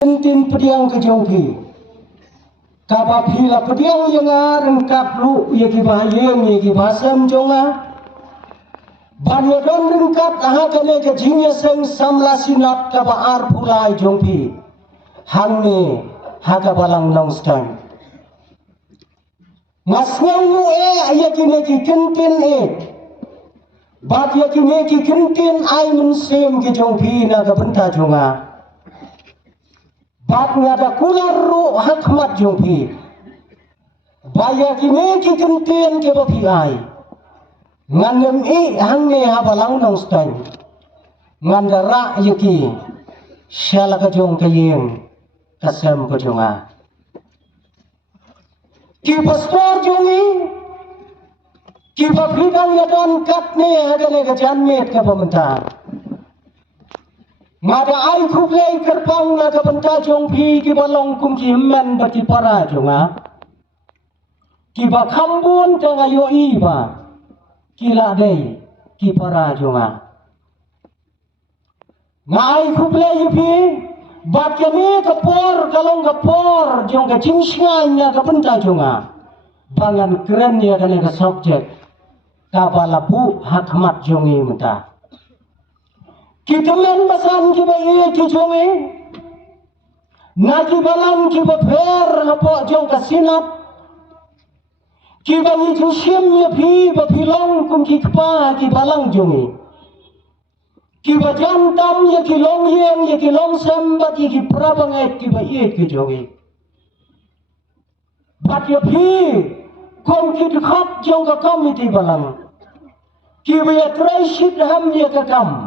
tin pediang ke jongpi kapa phila pediang yang rengkap lu ye ki bahayeng ye ki basam jonga banyo don rengkap aha kane ke jingya seng samla sinap kapa ar pulai jongpi hangne haga balang nong stang mas ngu ye ki ne ki kentin bat ye ki ne ki kentin ai mun sem ke jongpi na ka benta jonga bat ngada kular ru hakmat jongpi baya kini ki kentin ke bapi ai ngandem hangne habalang nong stan ngandara yuki syala ka jong kayeng kasem ka jonga ki pastor jongi ki bapi dang yadon katne hagane ka janmet ka pementa ngada ai kublai kerpang na ka benta jongpi ki balong kum ki men bati para jonga ki ba khambun tanga yo iba ki la dei ki para jonga ngai kublai pi bat kami ka por kalong ka por jong ka cingsngai na ka benta jonga bangan keren ya kane ka subject ka balabu hakmat jongi menta kita men basan ki ba ye ki jongi na ki balang ki ba fer hapo jong ka sinap ki ba ni jusim ye phi ba philong kum ki kpa ki balang jongi ki ba jantam ye ki long yeng ye ki long sem ba ki prabangai ki ba ye ki jongi bat ye phi kom ki khap jong ka committee balang ki ba ye trai shit ham ye ka kam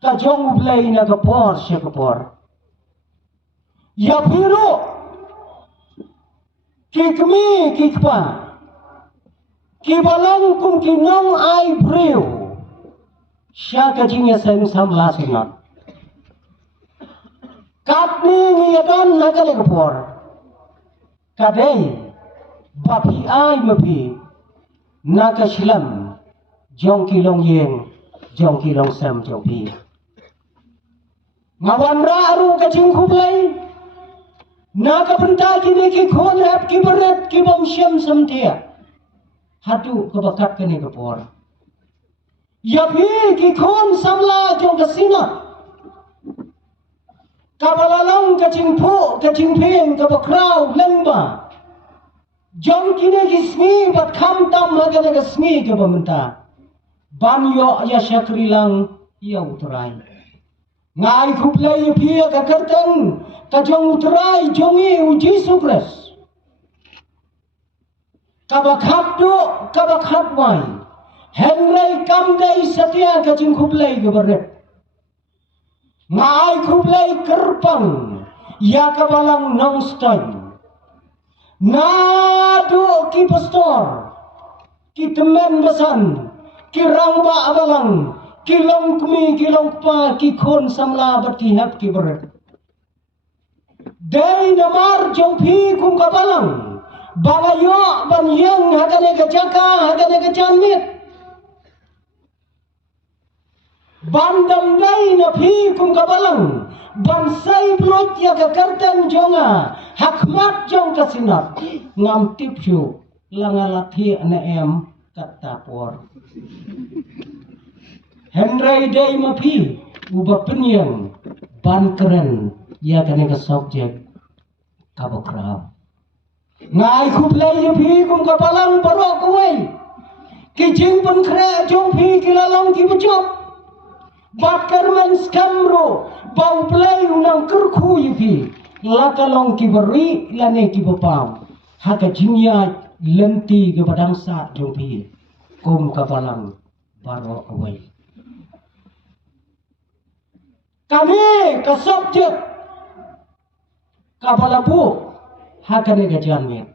ka jong ublay na kapor siya kapor ya piro kikmi kikpa kibalang kum kinong ay brew siya ka jingya sa samla sinat katni ngiyadon na kali kapor kadey bapi ay mapi na kasilam jong kilong yeng jong kilong sam jong pi ngawan aru ka jing kublai na ka benta kini ki khon hap ki beret ki bom syam samtia hatu ka bakat kene ka por ya phi ki khon samla jong ka sina ka balalang ka jing pho ka jing pheng ka bakrau lengba jong kini ki smi bat kham tam ha ka smi ka bamenta banyo ya syakrilang ya uterai ngai kuplai pia ka kerteng ka jong uterai jongi uji sukres ka bakhap do ka bakhap wai henrai kam dai satya ka jing kuplai ka beret ngai kuplai kerpang ya ka balang nongstein na do ki pastor ki temen besan ki rangba abalang kilong kumi kilong pa ki khon samla bat ki hap ki beret dei namar jong phi kum ka balang bangayo ban yeng hagane ka jaka hagane ka janmit bandam dei na phi kum ka balang ban sai blot ya ka kartan jonga hakmat jong ka sinat ngam tipju langalathi ana em kata por Henry day mapi ubah penyang ban keren ya kane ka subject ka bokraw ngai kuplay ye phi kum ka balang baro kuai ki jing pun kre jong phi kilalang ki bejop bat kerman skamro bau play unang kerku ye phi lakalong ki beri lane ki bapam haka jingya lenti ke badang sa jong phi kum ka balang baro away kami ka subject ka balabu hakane ka janmet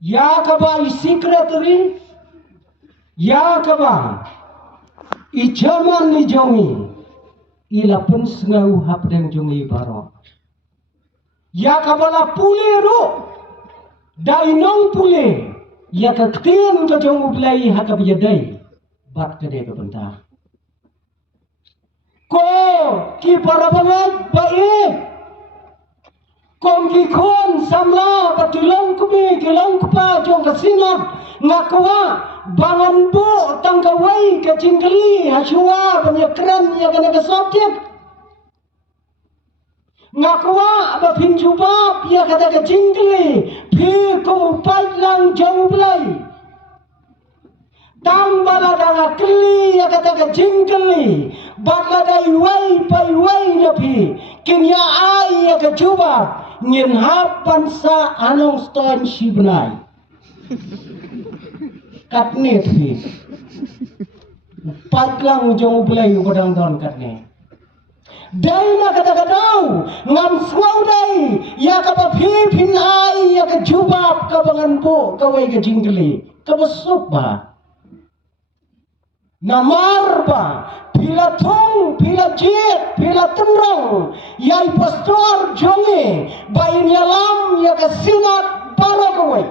ya ka ba secretary ya ka ba i chairman ni jongi ila pun sngau hapdeng jongi baro ya ka bala pulero dai nong pule ya ka ktin ka jong ublai haka biyadai bat ka de ka benta ko ki parabangat baik kom ki khon samla patulong kumi kilong kupa jong kasinat ngakwa bangan bu tanggawai kacingkeli hasua penyekran ya kena kesoptik ngakwa bapin jubab ya kata kacingkeli pi kumpai lang jauh belai tambala danga keli ya kata kacingkeli bakla dai wai pai wai napi kinya ai ya kacuba ngin hapan sa anong ston shibnai katne thi patlang jong belai kodang don katne dai na kata kadau ngam swau dai ya ka pa phi phin ai ya ka jubab ka bangan po ka wai ka jingkeli ka besuk ba namar ba pila thong pila jet pila tenrong yai pastor jonge bayin yalam ya ka sinat baro ka wai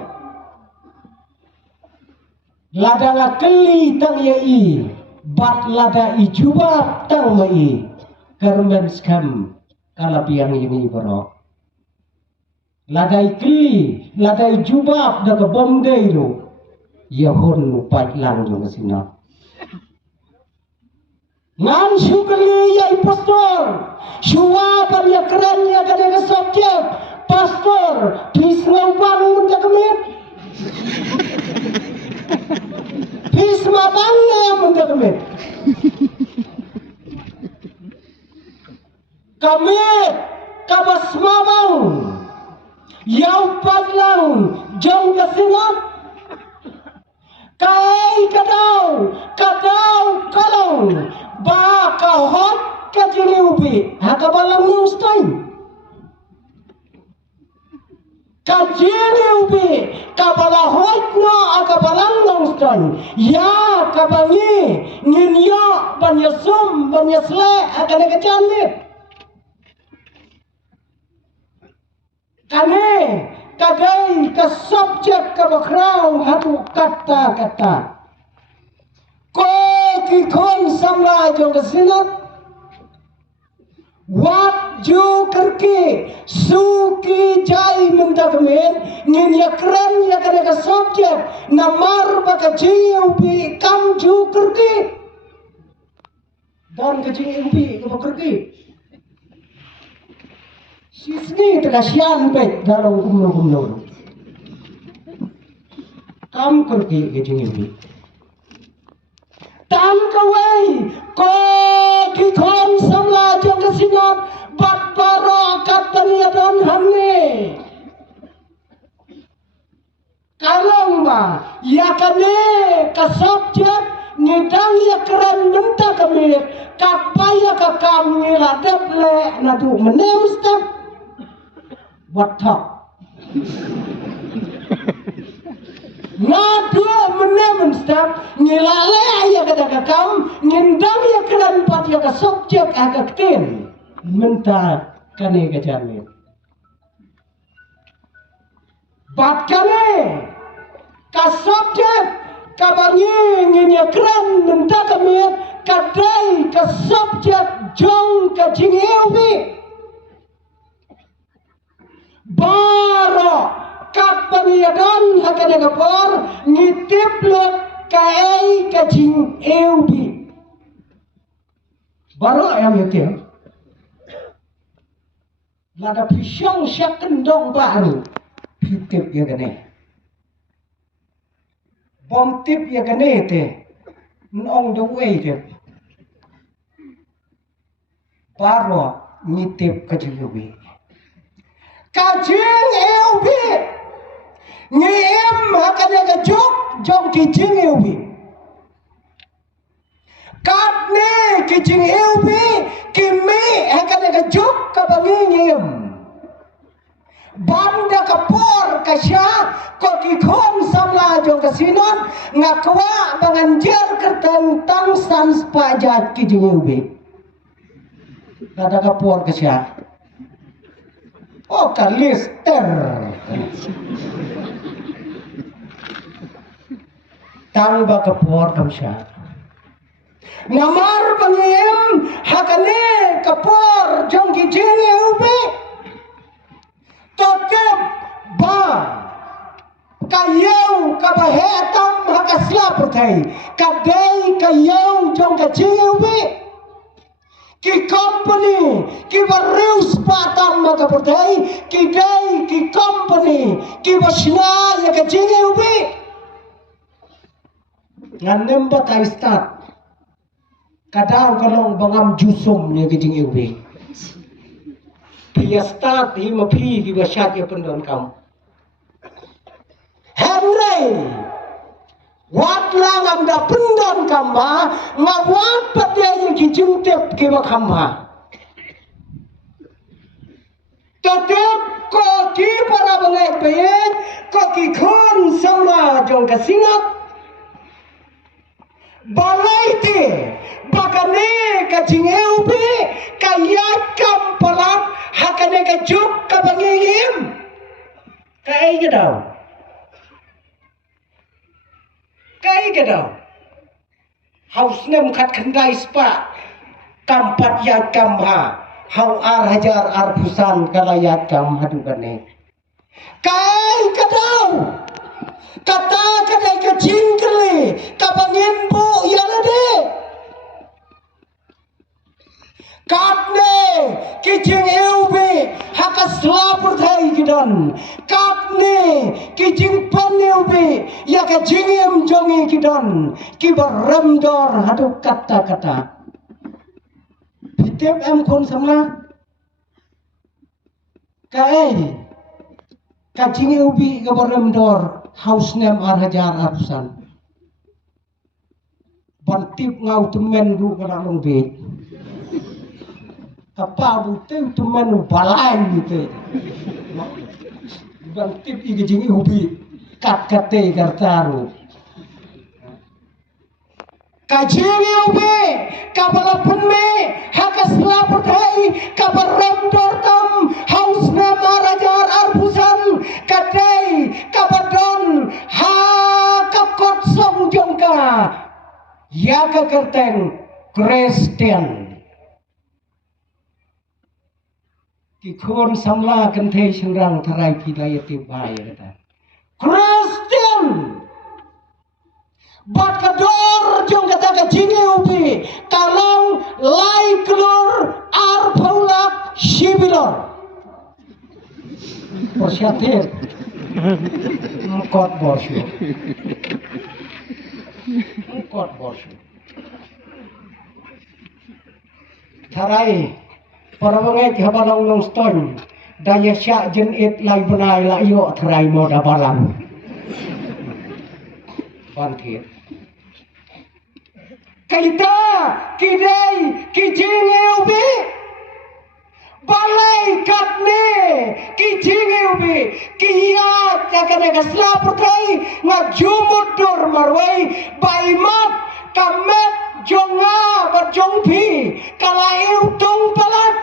lada la keli tang ya i bat lada i jubab tang ma i karmen skam kala piang ini baro lada i keli lada i jubab da ka bom dei ro ya hon pat lang jo sinat ngan syukali ya pastor syua par ya keren ya kada subjek pastor please ngawang mun ka kemit please mabang ya mun ka kemit kemit kabas mabang yau padlang jong kasinat kai kadau kalong ba ka hot ka jiniubi hakabalang newstime ka jiniubi kabala hot no akabalang newstime ya kabangi ninyo banyasum banyasle akane kacamit kane kadai ka subjek ka bakrau hatu kata ko ki khon samla jong kasinat wat jo karke suki jai mendagmen ngin yakran yakane ka subjek namar baka jiu bi kam jo karke dan ka jiu bi ka karke sisni terkasian bet dalam kumno kam karke ka jiu bi tam kawai ko ki khon samla jong kasinat bat baro katania dan hamne kalong ba yakane ka subjek ngidang ya keren menta kemit kapaya ka kam ngiladap le nadu menem step watak nadu menem step ngilale ya kada kam ngindang ya keren pat ya ka subjek agak tin menta kane ka jamit bat kane ka subjek kabangi nginya keren menta kemit kadai ka subjek jong ka jingewi baro kapaniadan hakane kapor ngitiplot kae kajing eudi baro ayam yatim lada pisang syak kendong baru pitip ya gane bom tip ya gane te nong do way te baro ngitip kajing eudi kajing eudi ngiem hakane ka jok kijing eudi katne kijing eudi kimi hakane ka jok kabangi ngiem banda kapor kasya ko kikhon samla jong kasinon ngakwa banganjer kertentang sans pajat kijing eudi kada kapor kasya oh kalister tang ba kapor kamsya Namar bangiem hakane kapor jong ki jenge ube. Totep ba kayau kabahetam hakasla pertai. Kadai kayau jong ka jenge ube. Ki company ki barius patam maka pertai. Ki dai ki company ki basna ya ka jenge ube. Nganem ba kai start kadang kalong bangam jusum ni kijing iwi. Pia start hi ma phi ki basat ya pendon kam. Henry wat langam da pendon kam ba ngawat patya ki jingtep ki ba kam ba. Tetep ko ki para bangai pe ko ki khon sama jong ka singat balai te bakane ka jingeu be kayat kam palat hakane ka juk ka bangim kai ke daw haus nem khat khandai spa kampat ya kam ha hau ar hajar ar pusan kalayat kam hadu kane kai ke daw kata kadai ka jingkle ka bangim bu yalade katne kijing eube hakasla perthai kidon katne kijing pan eube ya ka jingem jongi kidon kibaram dor hadu kata pitep em kon samla kai ka jing eube kibaram dor haus nem ar hajar arsan bantip ngau temen du kana long be apa bu teu temen balain gitu bantip igi jingi ubi kat kate gartaru kajingi ubi kabala penme hakasla pertai kabaram dortam haus nem ar hajar arpusan kadai kabadon ha kapkot song jongka ya ka kerteng Kristen ki khon samla kan the changrang tharai ki lai ti bai kata Kristen bat kador jong kata ka jingi ubi kalong lai klor ar paulak shibilor Porsiatir Mukot borsyo Tharai parabangai habalong nong ston daya syak jen it lai benai la yo tharai moda balang panthir kaita kidai kijingeu be balai katne kijingeu be kiya takane kasla perkai ngajumut dor marwai baimat kamet jonga berjongpi kalai utung palat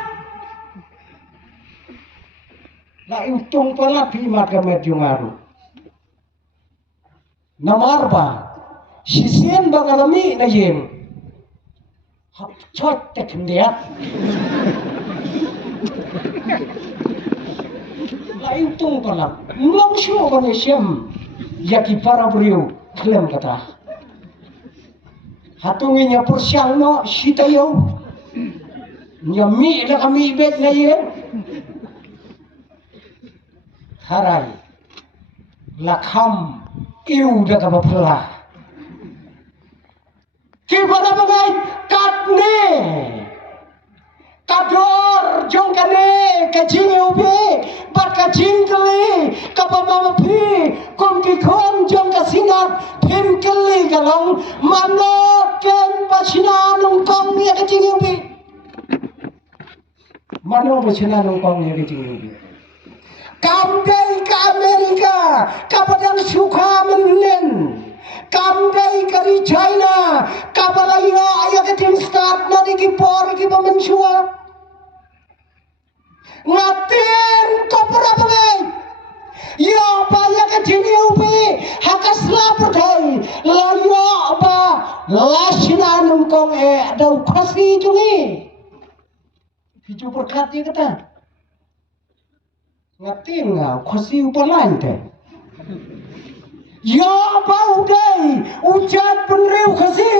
la utung palat pi mat kamet jongaru namarba sisien bangalami na yem hap chot tekndiat la utung palat long shu bane syam yaki para beriu klem kata hatunginya persiang no sita yo nyami la kami bet na ye harai lakham iu da ka bapla ki bana bagai katne kador jongkane kajing ube bat kajing kali kapama pi kom ki khon jong ka singat phem kali galong mano ken bachina nong kong ni kajing ube mano bachina nong kong ni kajing ube kamdai ka Amerika kapadang suka menen kamdai kari China kabalaya ayat tin start na di por ki pamensua ngatin ko para bangai ya ba ya ka jini ube hakasla pertai la ya ba lasina nungkong dau khasi jungi hiju berkat dia kata ngatin ngau khasi upalain te ya bau dai ucat penriu khasi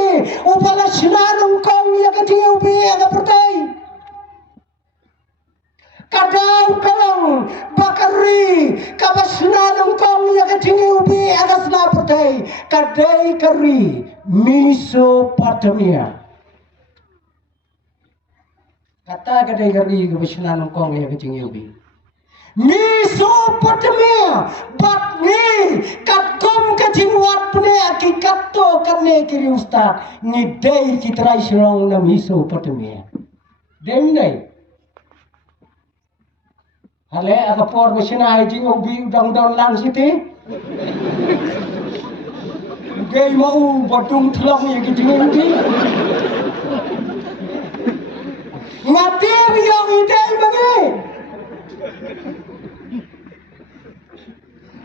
upala sina nungkong ya ketiu bi aga pertai kadang kalang bakari kabasna nungkong ya ketiu bi aga sna pertai kadai kari Mesopotamia. Kata kadai kari kabasna nungkong ya ketiu bi Mesopotamia bat ni katkom kajinwat pune akikat to karne kiri ustad ni dai kitrai sirong na Mesopotamia dem nai hale akapor besina hijing ubi udang-udang lang siti gay mau badung thlong ya kijing ubi ngati yang idai bagi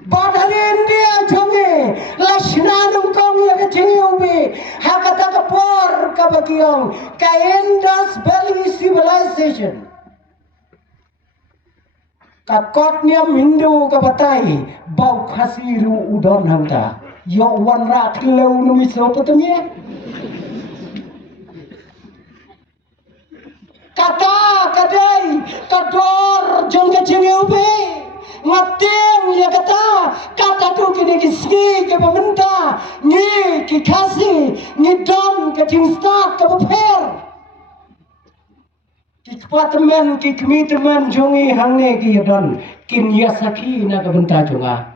Badharin dia jonge lasna nungkong ya kijing ubi hakata kapor kabakiong ka Indus Valley Civilization kakotnya Hindu kabatai bau khasiru udon hangta yo wanra klau no Mesopotamia kata kadai kador jongge jengeupe ngating ya kata tu kini kiski ke pemerintah ni kikasi ni don ke tingstat ke beper Kikpatmen kikmitmen jongi hangne ki don kin yasaki na kabenta jonga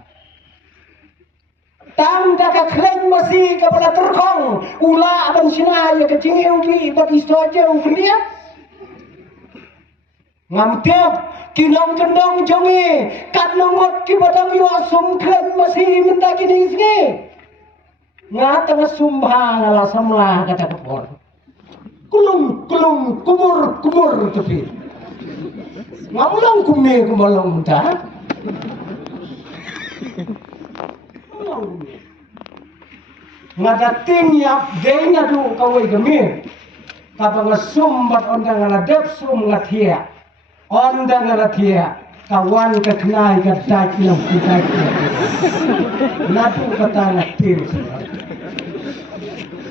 tang daka kleng masi kepada terkong ula aban sina ya kecingi ubi bat istoje ukria ngamtep kinong kendong jongi kat nongot ki badang yo sum kleng masi minta kini sini ngata sumbang ala samlah kata kapor kulum kumur tapi ngamulang kumne kumalang muda ngadating yap denya du kawai gemi kapang sumbat ondang ngadep sum ngathia ondang ngathia kawan kenai gadak yang kita nadu kata ngatir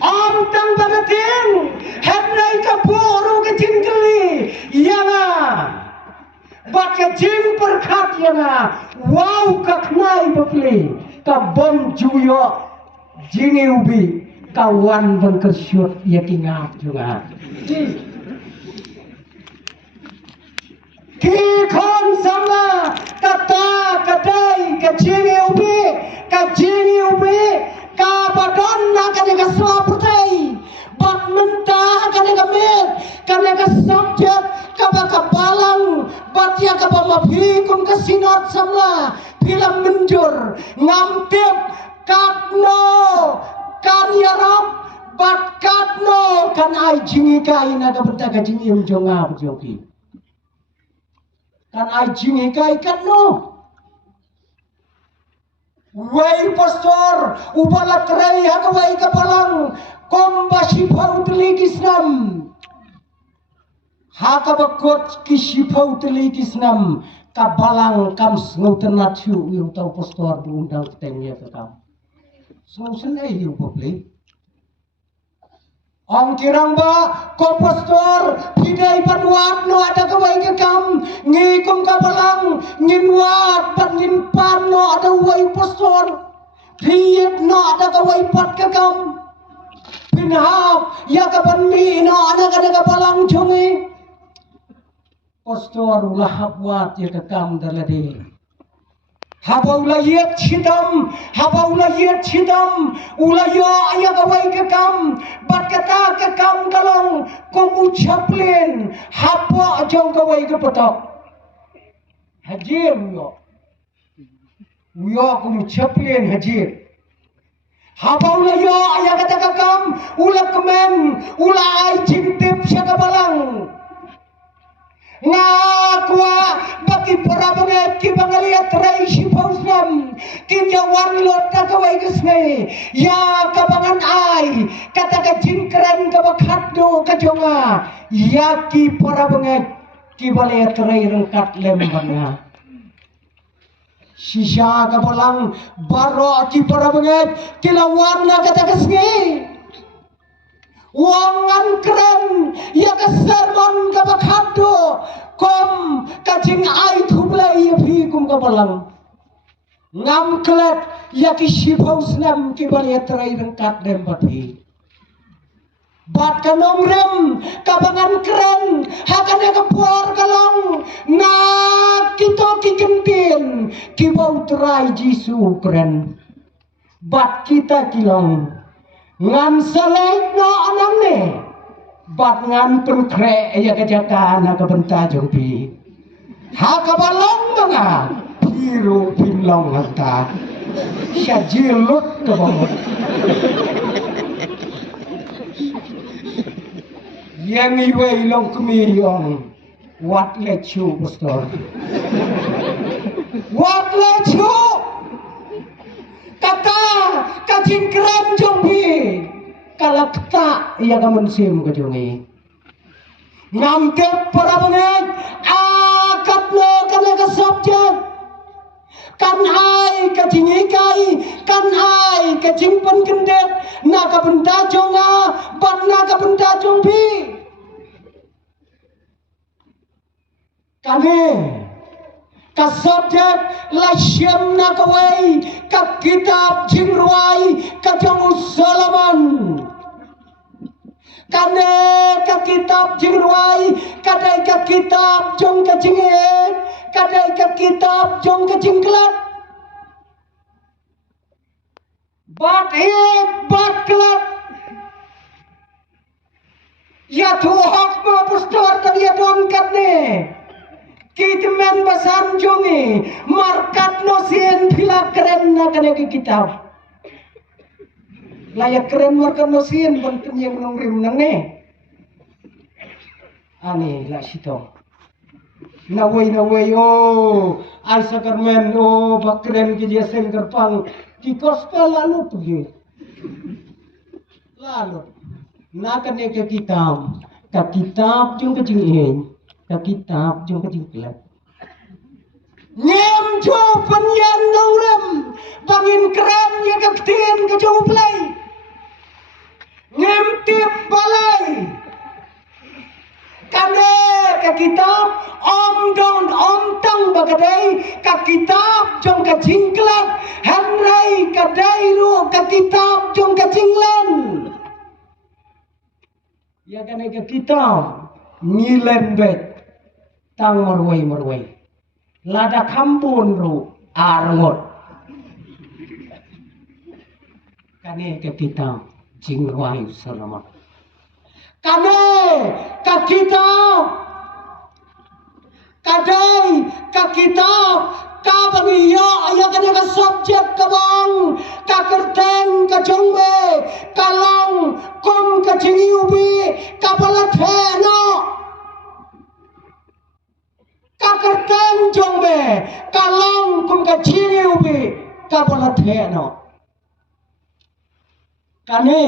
Om tang bagatin henai kapuru ke jingkeli yana baca jing perkat yana wow kaknai bepli kabon juyo jingi ubi kawan bengkesyut ya tingap juga kikon sama kata kadai ke jingi ubi kabadon kaneka slaputai bat mentah kaneka mit kaneka subjek kabaka palang bat ya kabama phikum kasinat samla film menjur ngamtip katno kan yarap bat katno kan ai jingi kai na kabenta ka jingi jonga bjoki kan ai jingi kai katno Wai pastor upala trai hakawai kapalang kombasi pautli kisnam hakabakot kisipau tli kisnam kabalang kam ngautenatsu yung tau pastor diundang ketengnya kakam solution yung publik Ang kirang ba ko pastor pidai panwat no ada kawai kakam ngikum kabalang nginwat pat nginpan no ada wai pastor piyip no ada kawai pat kakam pinhap ya kaban mi no ada kabalang jungi pastor lahap wat ya kakam dalade Habaulah yet sidam, ulayo ayah kawai kekam, bat kata kekam kalong, kong ucaplin, hapa ajong kawai kepetok. Hajir uyo kong ucaplin hajir. Habaulah yo ayah kata kekam, ulah kemen, ulah ay cintip siya kabalang. Ngakwa bagi para bangep ki bangaliat rai shipausam kinyawan lot na kawai kesne ya kabangan ai kata ka jingkran ka bakaddo ka jonga ya ki para bangep ki baliat rai rengkat lembanga sisa ka balang baro ki para bangep kilawan na kata kesne wangan keren ya kesermon ka bakaddo kom kacing ai thublai phi kum ka balang ngam klet ya ki shipaus nam ki baliat rai rengkat dem pati bat kanong rem kabangan keren hakane ka por kalong na kito ki kentin ki bau trai jisu keren bat kita kilong ngan salai no anang ne bat ngan pen kre ya kejaka na ka benta jongpi ha ka balong mga piru pinlong hanta sya jilut ka bangot yang iwe ilong kumiyong wat lechu pastor wat lechu kata kajingkran jongpi kalakta iya kamun sim kajongi ngamke para bangeng akat lo kana ka subjek kan ai kajingi kai kan ai kajingpan kendet na ka benda jonga ban na ka benda jongpi kane ka subjek la shem na kawai ka kitab jingruai ka jongu Solomon kane ka kitab jingruai kadai ka kitab jong ka jinget kadai ka kitab jong ka jingklat bat klat ya tuhak ma pastor tadi ya don katne kitmen basan jongi markat no sien pila keren na kane ki kitab layak keren markat no sien banten yang nongrim nang ne ani la sito nawai oh ai sakarmen oh bakren ki jesen kerpang ki gospel lalu tu ye lalu na kane ki kitab jong ka jing ka kitab jong ka jingklat nyem jo panyan nongrem bangin keren ya ka tien ka jong play nyem tip balai kane ka kitab om don om tang bagadai ka kitab jong ka jingklat hanrai ka dairu ka kitab jong ka jinglan ya kane ka kitab ngilen bet tang marwai lada kampun ru arngot kane ka kitab jingruai Solomon kane ka kitab kadai ka kitab ka bagiyo ya kane ka subjek ka bang ka kerteng ka jongbe ka long kom ka jingiubi ka palatheno ka kerteng jongbe ka long kom ka jingiubi ka palatheno kane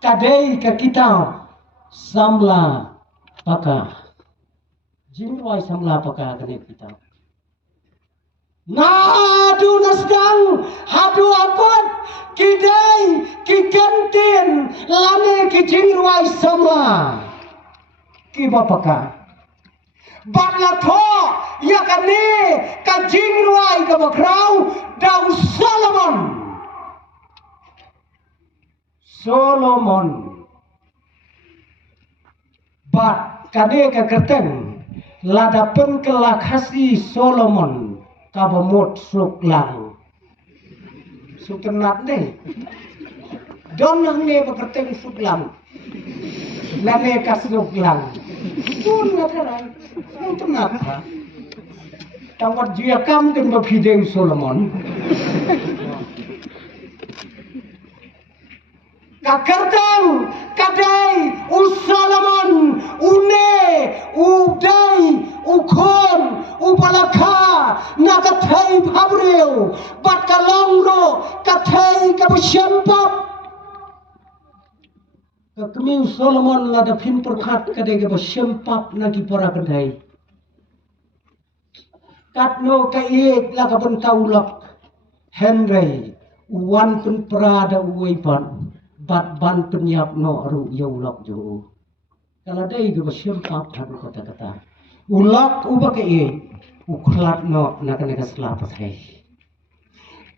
kadai ka kitab samla paka jingruai samla paka kane kitab Nadu nasdang hadu akut kidai kikentin lane kijingruai samla kibapaka bakla tho ya kane kajingruai kabakrau dau Solomon bat kane ka kerten lada penkelakasi Solomon kabamot suklang sukenat ne don nang ne bekerteng suklang lane ka suklang pun ngataran sukenat ha tawat jia kam ken bapideng Solomon kakerteng kadai Solomon une udai ukon upala balakha na kathai bhabreu bat kalongro kathai kabusyempap kemiu Solomon lada pin perkat kadai kabusyempap nagi para kadai katno kait la kabenkaulak Henry wan pun prada uipan bat ban penyap no aru yaulak jo kalau dai kabusyempap hadu kata-kata ulak ubah kait uklat no nak selapas hai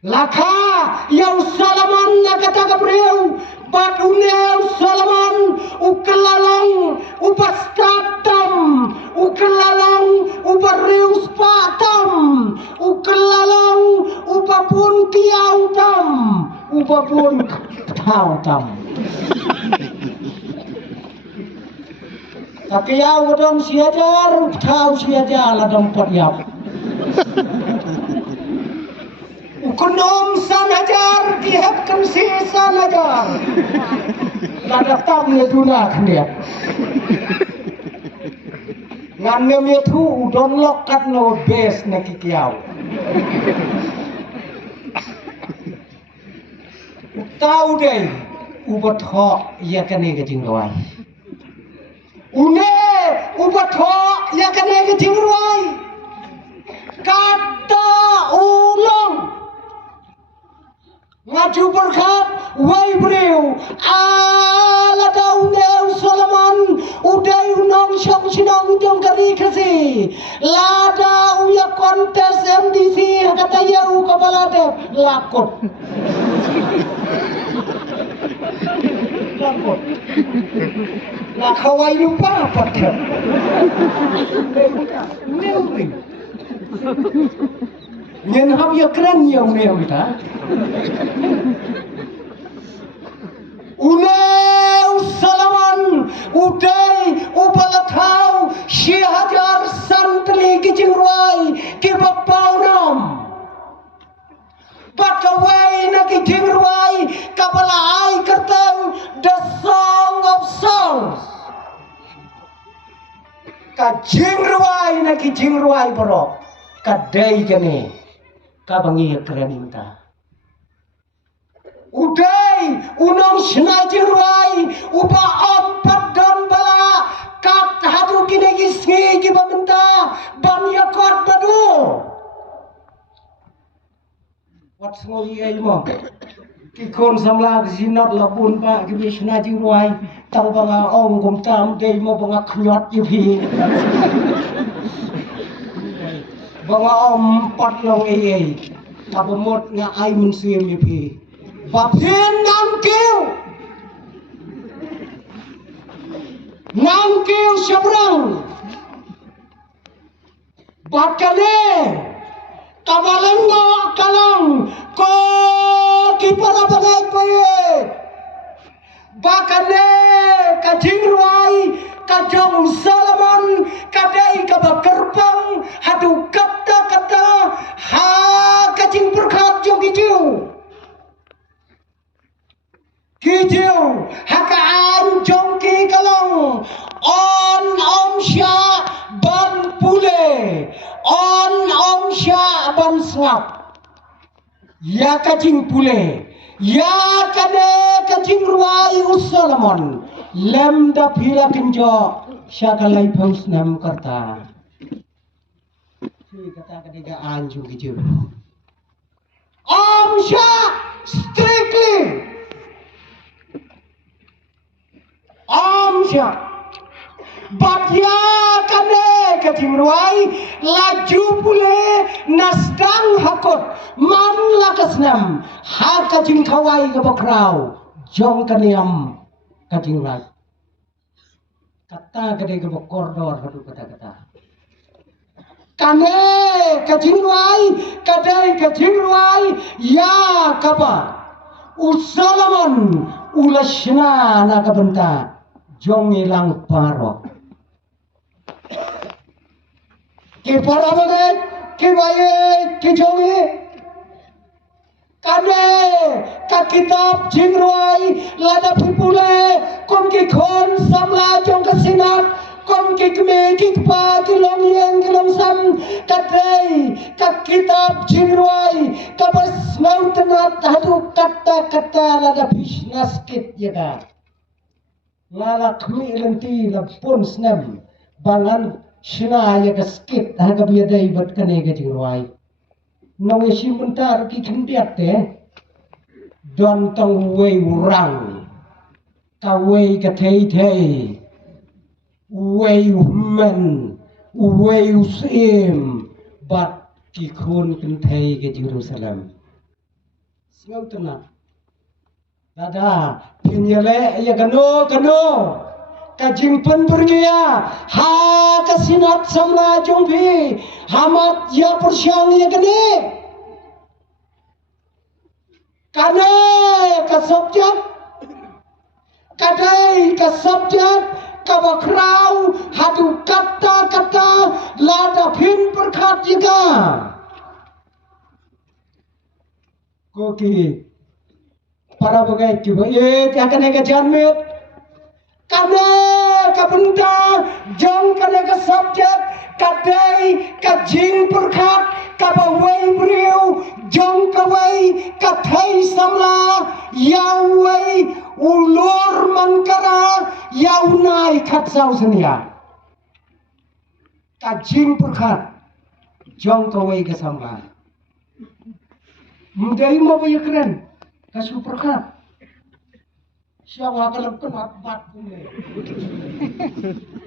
lakha yang Solomon nakata kabreu bat uneu Solomon ukelalong upastatam ukelalong ubarius patam ukelalong ubapun kiautam ubapun tautam Kakiyaw dong siajar, tau siajar lah dong podiap. Ukunom sanajar, kihap kensi sanajar. Lada tam ni dunak dia. Ngan ni tu don lokat no base na kikiyaw. Tahu deh, ubat ho ia kene kecing doai. Une ubatho ya kane ke jingruai kata ulong ngaju berkat wai breu ala dauneu Solomon udai unong syong sinong jong kari kasi lada uya kontes MDC kata yau kepala dep lakot lakot lah kawai lupa apa dia? Neuri. Nyen hab ya keren yang neuri ta. Uneu Solomon udai ubalathau Syihajar santli kijingruai kibapaunam. Bakawai na kijingruai kapala ai kerteng the song of songs. Kajingruai na kijingruai bro. Kadai kene kabangi keren minta. Udai unong sina jingruai upa empat dan bala kat hadu kine gisngi kibamenta ban yakot badu. Wat ngoi ai mo. Kikon samla zinat labun pa kibisna jingruai tang banga ong gom tam dei mo banga knyot yipi. Banga om pat long ei tabomot nga ai musim yipi. Bapin nangkiu seberang bakale kabalengo kalang ko kipara bagai paye bakale kajingruai kajong Solomon kadai kabakerpang hadu kata ha kajing berkat jong Kijau haka anjong ki kalong on om sya ban pule on om sya ban swap ya kacing pule ya kane kacing ruai Solomon lem da phila kinjo syakalai paus nam karta kata ketiga anjong kijau om sya strictly Amsya Batya kane ketimruai laju pule nasdang hakot man lakasnam haka jingkawai kebakrau jong kaniam katingrai kata kade kebakordor hadu kata-kata kane kajingruai ya kapa Solomon ulasna na kabenta jong ilang paro ki para baget ki baye ki jongi kane ka kitab jingruai lada pipule kom ki khon samla jong kasinat kom ki kme ki pa ki long yeng ki long sam katre Mat hadu kata-kata lada bisnes kit ya ka. Lala kami lenti la pun snem bangan sina ya ka skit ha ka biadai bat kane ka jingwai. Nong isi bentar ki kendiat te don tong wei urang ka wei ka thei thei wei men wei usim bat ki khun kan thei ke Jerusalem. Ngau tenang. Dada, pinyele ya kano kajing pen bernia ha kasinat samla jongpi hamat ya persyang ya gede kane kasabjat kadai kasabjat kabakrau hadu kata lada pin perkat juga koki para bagai coba akan eka janmet kane kabenda jong kane ka subject kadai kajing perkat kabawai beriu jong kawai kathai samla yawai ulur mangkara yaunai khatsau senia kajing perkat jong kawai ka samla mudai mau keren kasu perkat siapa kalau kena bat punya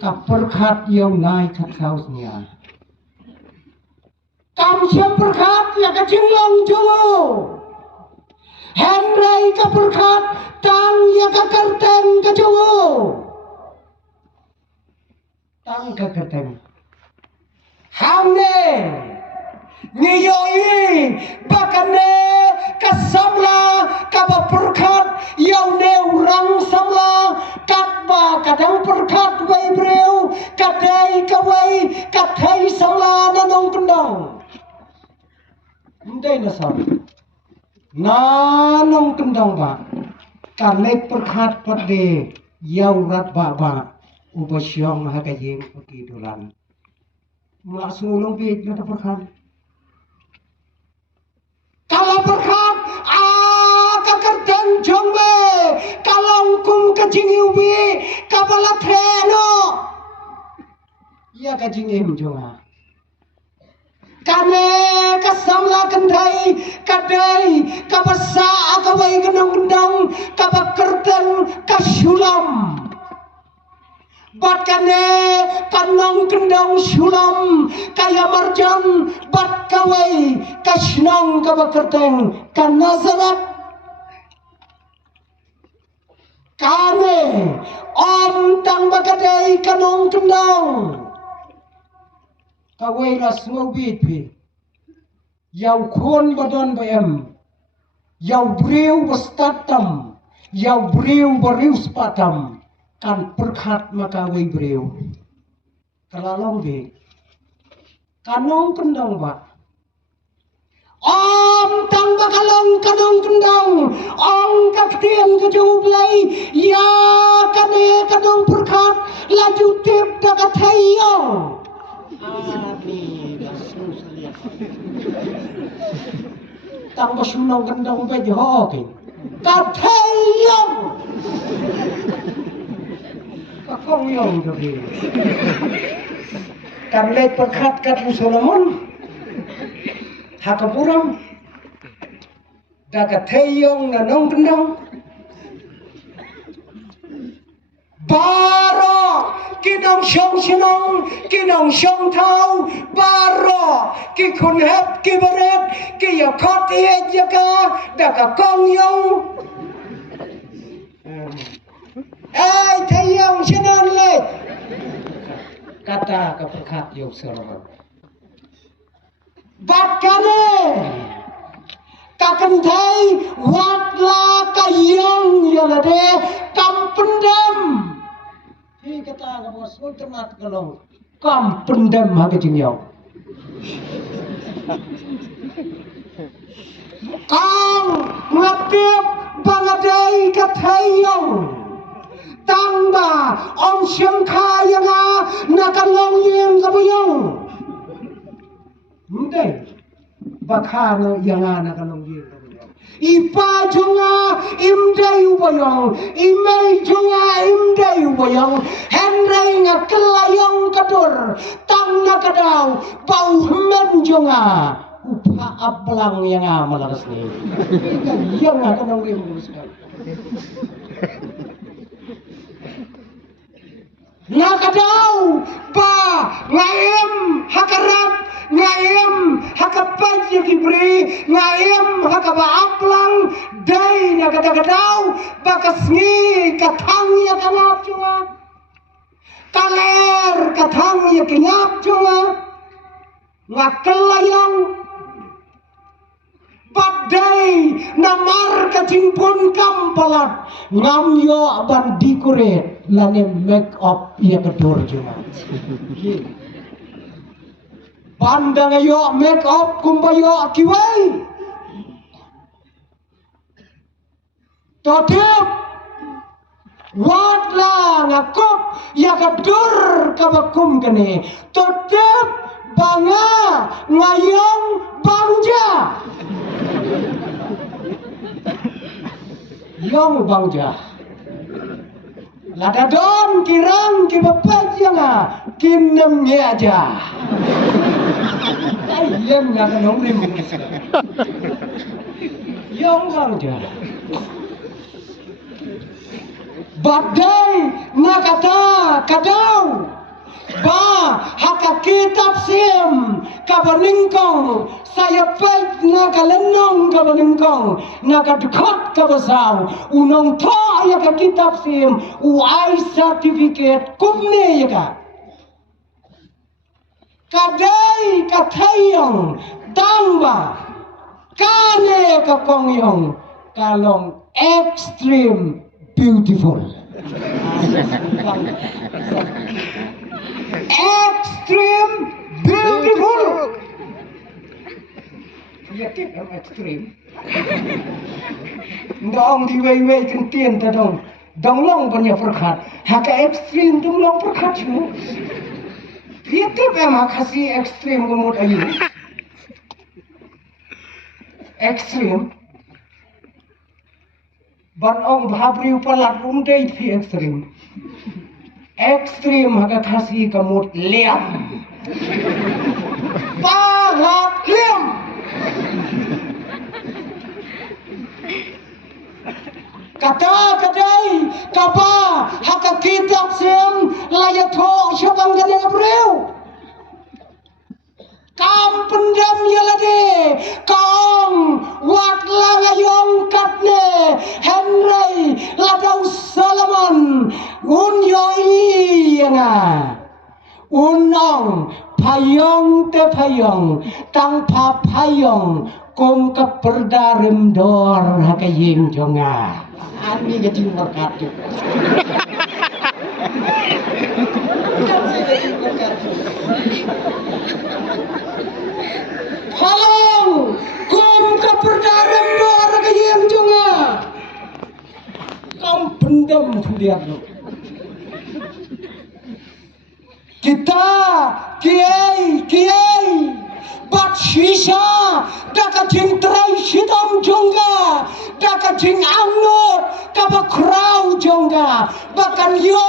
kaperkat yang naik ke kausnya kam siap perkat ya kecilong jowo Henry kaperkat tang ya kakerteng ke jowo tang kakerteng hamne ngiyoi bakane kasamla kaba perkat yaune urang samla katba kadang perkat wai breu kadai kawai kathai samla nanong kendang ndai na sam nanong kendang ba kalek perkat pade yaurat ba ubasyong hakajing pakidulan masulong bit na perkat kalau berkat kakerten jongbe kalau kum kajing ubi kabala treno ya kajing em jonga kane kasamla kendai kadai kabasa akawai genong gendong kabakerten kasulam bat kane kanong kendong sulam kaya marjan bat kawai kasnong kabakerteng kan Nazaret kane om tang bakadai kanong kendong kawai las ngobit pi yau khon badon bayam yau breu bastatam yau breu bariu spatam kan perkat maka wei breu kalalong be kanong kendong ba om tang bakalong kanong kendong om kaktien kejublai ya kane kanong perkat laju tip dakat hayong amin rasul tang basunong kendong ba jokin kathayong kakong yong dobi karlek perkat kat Solomon hakapuram daga theyong na nong kendong baro kinong syong sinong kinong syong thau baro ki khun het ki beret ki yakot ye jaka daga kong yong ai theyong sinan le kata keperkat yong Solomon bat kane kakendai watla kayong yalade kampendam hi kata ka bos ultimat kalong kampendam hagajing yaw kang ngapip bangadai kathayong tangba om syang kayanga nakalong yeng kabuyong Hindi. Baka no yang anak kalong yun. Ipa jonga imdai ubayong, imei jonga imdai ubayong, henrai ngakelayong kadur, tang nakadau, bau hemen jonga, upa ablang yang amalaras ni. Yang akan orang uruskan. Nakadau ba ngaem hakarap ngaem hakapat ya kibri ngaem hakaba aplang dai nakadau bakasngi katang ya kanap junga kaler katang ya kinyap junga ngakalayang badai namar kacimpun kampalat ngam yo ban dikuret lane make up ya kedur juga pandang yo make up kumbayo akiwai totep wadla ngakop ya kedur kabakum kene totep banga ngayong bangja Yong bangja, lada don kirang kibapet yang kinem aja. Ayam nggak akan nongrim. Yong bangja, badai nakata kadau. Ba haka kitab sim kabaningkong saya pet nakalenong kabaningkong nakadukot kabasau unong to ya ka kitab sim uai certificate kumne ya ka kadai kathayong tamba kane ka kongyong kalong extreme beautiful. Extreme beautiful. Ya kan extreme. Dong di wei kentien ta dong. Dong long punya perkat. Haka extreme dong long perkat semua. Dia tu memang kasih extreme kemud ayu. Extreme. Ban ong bhabri upalat umdai thi extreme. Ekstrim haka kasih kemud liam, pahat liam. Kata kadai kapa haka kitab sim layatho syabang gane abreu. Kam pendam ya lagi, kong wat langayong katne Henry ladau Solomon unyoi yana unong payong te payong tang pa payong kum keperdarim dor hakaying jonga ani jadi berkat. Halong kum keperdarim dor hakaying jonga kam pendam lihat lo. Kita kiai bat sisa daka jing trai sitam jongga daka jing angnur kaba krau jongga bahkan yo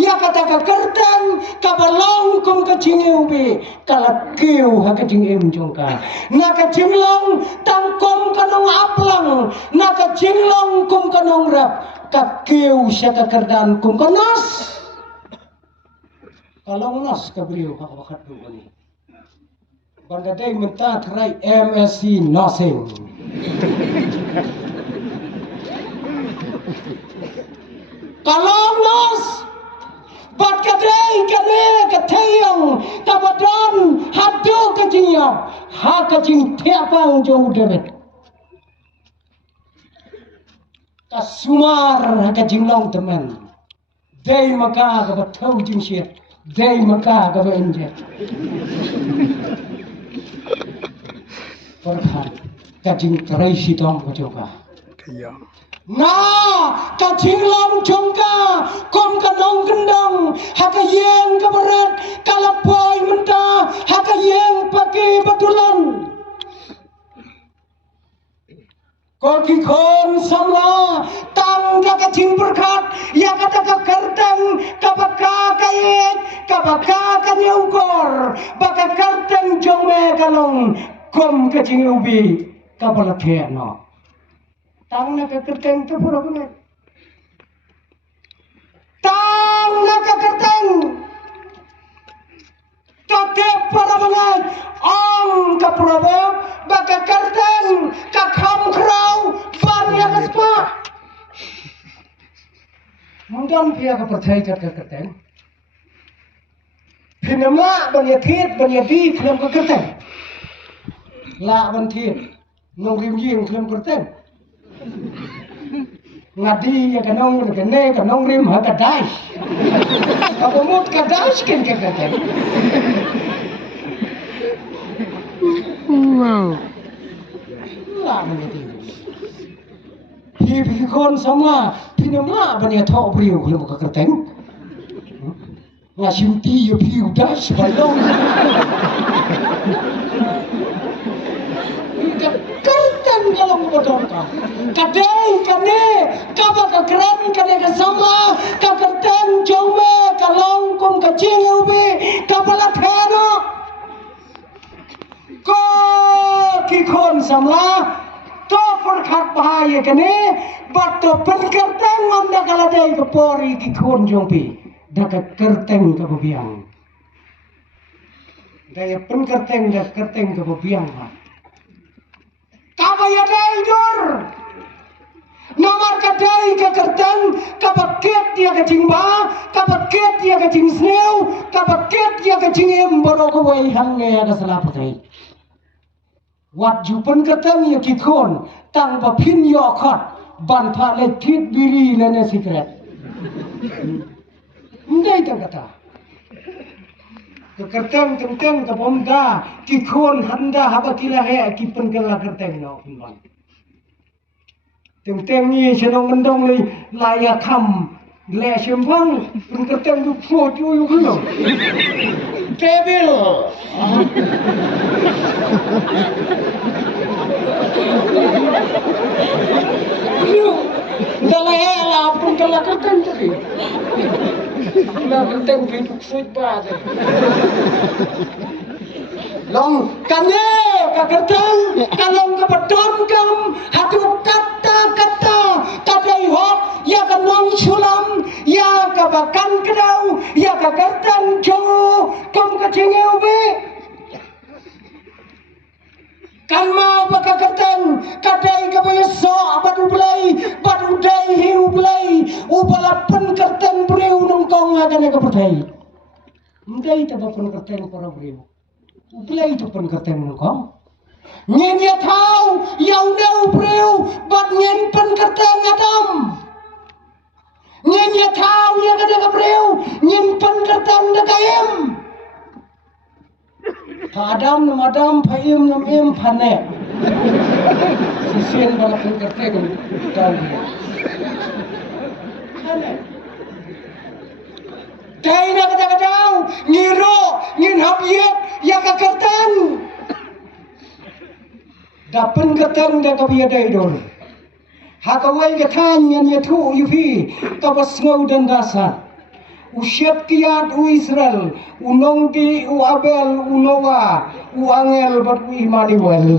ya kata ka kertang kaba long kum ka jing ubi kala kiu ha ka jing em jongga naka jing long tangkom kanong aplang naka jing long kum kanong rap ka kiu sya ka kerdan kum kanas. Kalau nas kabriu hak wakat dulu ni. Bandadai minta terai MSc Nursing. Kalau nas bat kadai kane katayong tabadan hadu kajingya ha kajing tiapang jong debet. Kasumar ha kajing long teman. Dai maka ka batau jing syet. Dai maka ka benje. Perhat kajing terai sitong kajoka. Iya. Nah, kajing long jongka, kom kanong gendong, haka yeng kabarat, kalapoy mentah, haka yeng pakai batulan. Ko ki khon samla tang da ka chin berkat ya kata ka kerteng ka baka ka yet ka baka ka neugor baka kerteng jong me kalong kom ka chin ubi ka bala the no tang na ka kerteng to pura bune tang na ka kerteng to te para bune ong ka pura baka kerteng ka kham krau ban ya ka spa mungkin pihak percaya kat kerteng pinamla ban ya thiet ban ya di film ka kerteng la ban thiet nong rim ying film kerteng ngadi ya kanong ka ne kanong rim ha ka dai ka bomot ka dai skin ka kerteng wow la ban ya thietพี่คนสำลาพี่น้ำลาบันเนี่ยท่อเปรี้ยวเลยมันก็กระเต็งงาชิมตีอยู่พี่อยู่ได้สบายลงกระเต็งก็ลงมาโดนกันกระเด้งกันเนี่ยกระบะกระเกรงกันเนี่ยกระสำลากระเต็งจงเมกระลงกุมกระจิงอยู่บีกระบะละแทนก็พี่คนสำลาto perkat bahaya kene bato penkerteng anda kaladai ke pori ki khon jongpi daka kerteng ke biang daya penkerteng da kerteng ke biang ha kabaya dai dur nomor kadai ke kerteng kabaket dia ke jingba kabaket dia ke jing sneu kabaket dia ke jingem boro ko wai hange ada salaputaiวัดอยู่เป็นกระเต็งอยู่กี่คนตั้งประพินยอขอดบันทาเลทิดบิรีเลนสิเกรตไม่ได้ตั้งกระตากระเต็งกับผมดากี่คนหันดาฮับกิลาเฮกี่เป็นกันละกระเต็งเนาะคุณบันเต็งนี่ฉันเอามันดงเลยลายคำแหล่เชื่อมพังเป็นกระเต็งดูโฟดอยู่ขึ้นหรอเทบิลdalam hal pun kalau kerteng tadi, kalau kerteng hidup sulit banget. Long kane kerteng kalau kebetulan kam hatu kata kadai hot ya kanong sulam ya kabakan kedau ya kerteng jauh kam kecingeu be. Kan mau pakai kerteng kadai kabaya so badu dai hiu belai ubalapan kerteng breu nongkong agane kepercayai mendai tabapun kerteng para breu ubelai tu pun kerteng nongkong nyen ya thau yau dau breu bat nyen pen kerteng adam nyen ya thau ya kada breu nyen pen kerteng dakaim Adam payim nam im phane sisian bala pun kerteng tahu dai na kadang ngiro ngin habiet ya ka kerteng dapen kerteng da ka biya dai dor hakawai ka than nyen ya thu yu phi ka basngau dan dasar usiat kiat u Israel unong di u Abel u Noah u Angel bat u Immanuel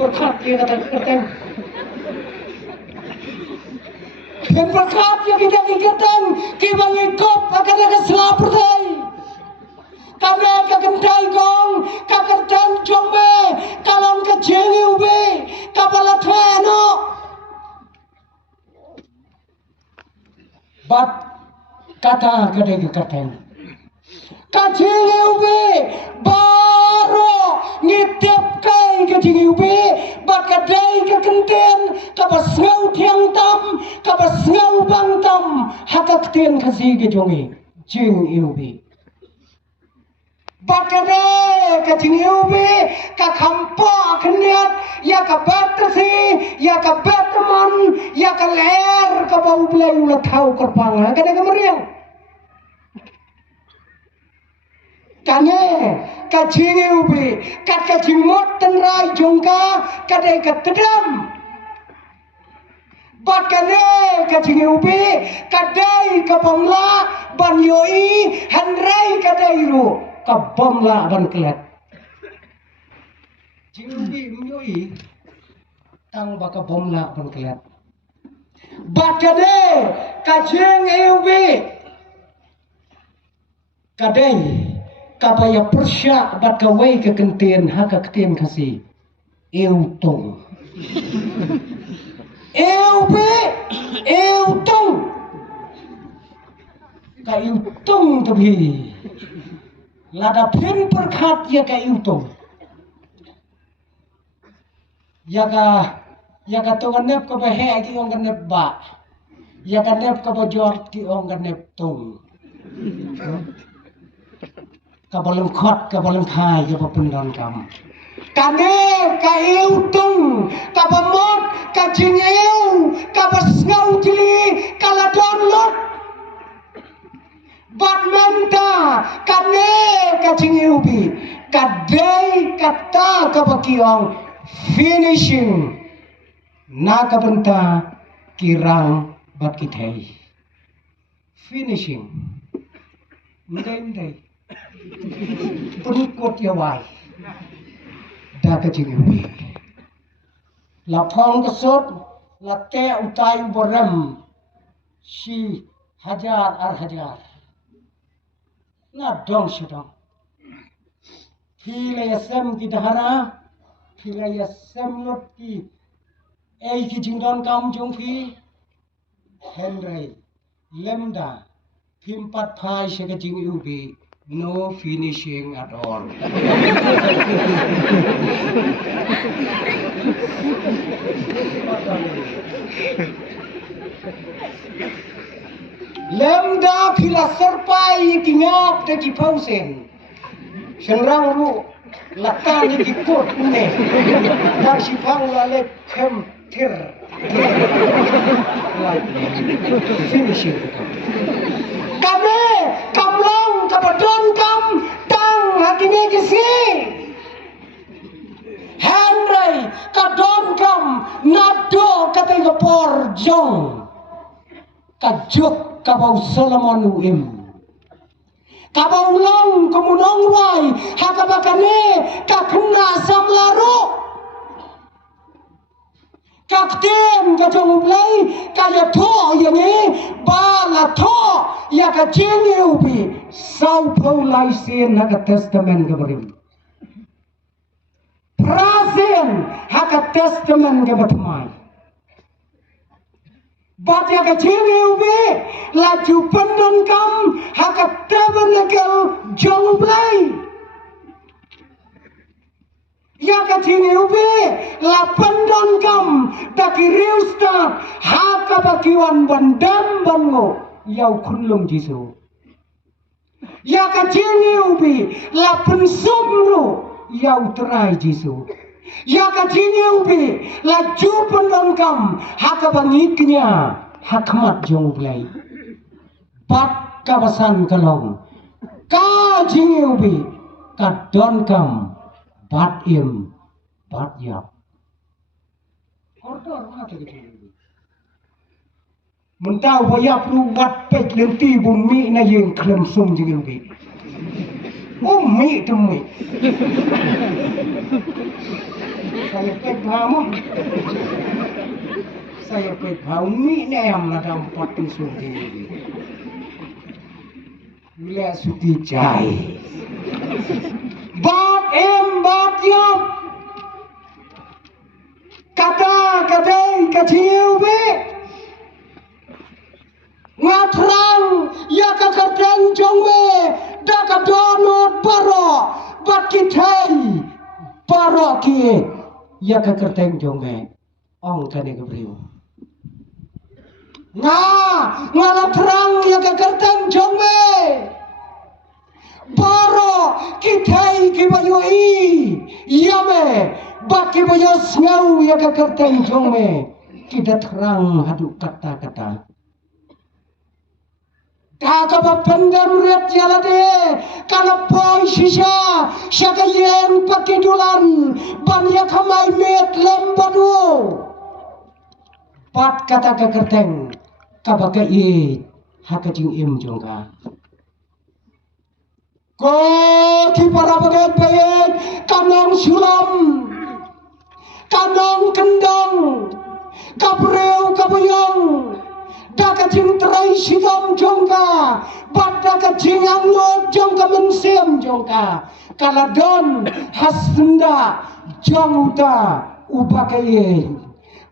berkat dia kata kerteng dan berkat yang kita kerteng kita ngikop akan ada selapertai karena kegentai gong kakerteng jombe kalong kejengi ube kapala tueno bat kata kedai kerteng kejengi ube baru ngitip kai kejengi ube bat kedai kekenten kabasngau tiang tam kabasngau bang tam hakak tien kasih kejongi jing ube bakade katingiubi ka kampa keniat ya ka batrasi ya ka batman ya ka ler ka bau belai ulah tahu kerpanga kada ka meriang kane kajing ubi kat kajing mot tenrai jongka kadai katedam bat kane kajing ubi kadai kabamla ban yoi hanrai kadai ru kabamla ban kelet jing ubi yoi tang baka bomla ban kelet bat kane kajing ubi kadai kabaya persyak bat kawai ke kentien haka ketien kasih eutong eutong ka eutong tapi lada pin perkat ya ka eutong ya ka tongan nep ka bahe ki ong nep ba ya ka nep ka bajor ki ong nep tong kabaleng khot kabaleng khai kapapun don kam kane ka eutong kabamot ka jingeu kabasngau jili kala download batmenta kane ka jingeu bi kadai kata kabakiong finishing na kabenta kirang bat kithai finishing ndai Perikut ya wai dah kecil ubi lapang kesut late utai borem si hajar ar hajar na dong sedong pila yasem ki dahara pila yasem lot ki ki jingdon kam jong phi Henry lemda pimpat phai se ka jing ubi no finishing at all. Lemda pila serpai kingap de ki pausen. Senrang ru lakani ki kot ne. Dak si pang la le kem tir. Finishing. Kame kamlong kabadon kam tang hakine kisi Henry kadon kam nado katay kapor jong kajuk kabaw Solomon uim kabaw long kumunong wai hakabakane kakna samlaro kaktim kajong ublay kaya to yani bala to ya kajing ubi sau paulai sin haka testament kabarim prasen haka testament kabatmai bat ya kajing ubi laju pendon kam haka tabernakel jong ublay ya kajing ubi la pendon kam daki riusta haka bakiwan bandam bango yau kunlung jisu ya kajing ubi la pensumru yau terai jisu ya kajing ubi la jupen lengkam haka bangiknya hakmat jong ublay bat kawasan kalong kajing ubi kadon kam bat im bat yap kortor mata kajing ubi mentau bayap lu wat pek lenti bumi na yang klem sum jing ubi umi tumi saya pek bhamu saya pek bhaumi na am na dam pati sum jing ubi wila suti jai bat em bat yap kata kadai kajing ubi ngatrang ya kakartang jongme daka donot paro bat kitai paro ki ya kakartang jongme ong kane gabriu ngalatrang ya kakartang jongme paro kitai ki bayoi yame bat ki bayos ngau ya kakartang jongme kita terang hadu kata-kata Kakak pendam red jalade, kalau boy sisa, siapa yang pakai dolan, banyak kamai met lembadu. Pat kata kekerteng, kabaga i, hakajing im jongka. Ko ki para bagai bayet, kanong sulam, kanong kendang, kabreu kabuyong. Daka jing terai sidam jongka, bat daka jing angnot jongka mensem jongka, kaladon hasenda jonguta ubakaye,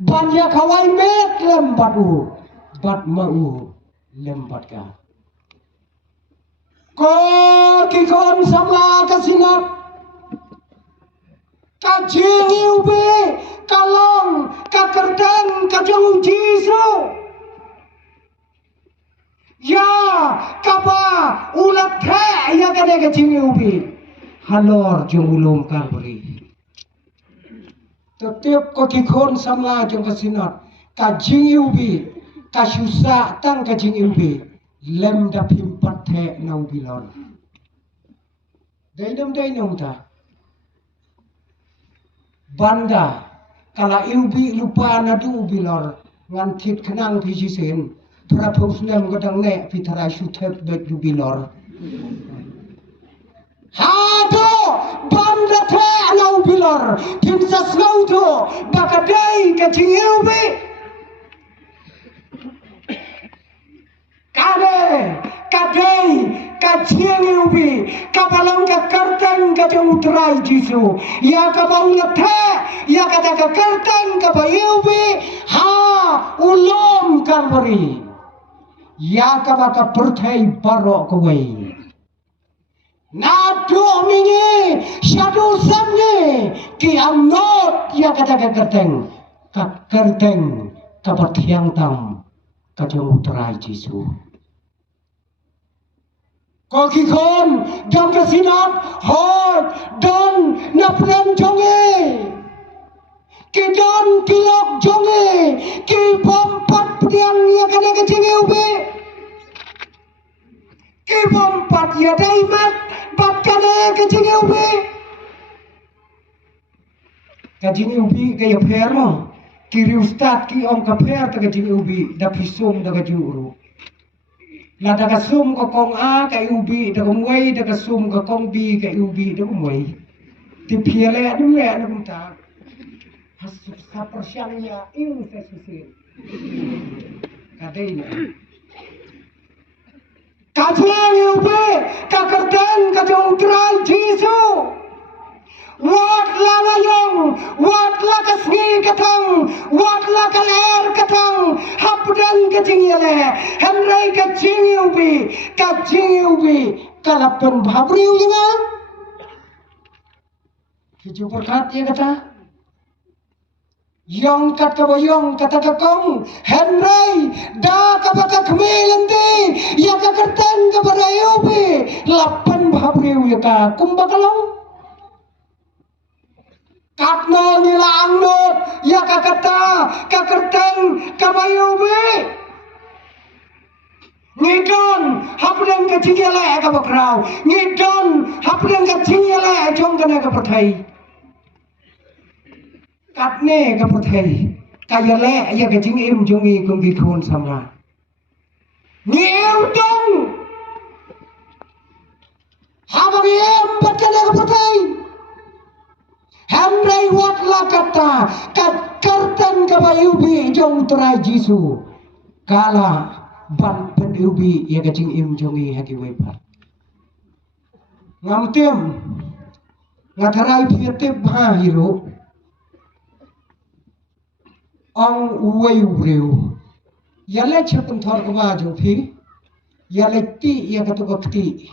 banyak kawai met lembatu, bat mau lembat ka. Ko kikon samla kasinat, kajing ube, kalong, kakerdan, kajong jisu. Ya, kapa ulat teh ya kade kecing ubi, halor jong ulum karburi. Tetep ko kikon samla jong kasinat, kajing ubi, kasusa tang kajing ubi, lem dapim pathe na ubi lor. Dainam ta. Banda, kala ubi lupa nadu ubi lor, ngan kit kenang piji sen. Prapung sulam gadang ne pitara shutep bet jubilor. Hado banda te alau bilor timsa slaudo bakadai kacingeubi. Kadai kacingeubi kapalang kakartan kacang utrai jisu ya kabaulat te ya kata kakartan kabayeubi ha ulom karbori. Ya kabaka pertai barok kawai. Nado mini syadu samne ki amnot ya kata kakerteng kapat hiang tam kajong utrai jisu. Koki kon jam kasinat hot don napren jonge ki don kilok jonge ki pompat pediang ya kata kecenge ube ki pompat ya daimat bat kata kecenge ube kecenge ube kaya per mo kiri ustad ki om kaper ta kecenge ube da pisum da kajuru la da kasum ko kong a kai ube da komwei da kasum ko kong bi kai ube da komwei ti piele adu le adu ta hasuk sapersyangnya ing sesusin kadai kajeng ube kakerten kajong utrai jisu wat la layong wat la kasngi katang wat la kaler katang hapdan kajing yele henrai kajing ube kalapen bhabriu jinga hiju berkat ya kata Yong kat kabayong kata kakong Henry da kabaka kmelente ya kakerten kabarayubi lapan bhabriu ya ka kumbakalong katno nila angnot ya kakata kakerten kabayubi ngidon hapden kacingele kabakrau ngidon hapden kacingele jong kana kapathai katne kapathai kayale ya kajing im jongi kongki khon samla niu dong habang em batkane kapathai hamrai wat la kata kat kartan kabayubi jong trai jisu kala ban pendubi ya kajing im jongi haki wepa ngamtem ngatarai pietep ha hiro ang uway ureu yale chapun thor kaba jo phi yale ti ya katukakti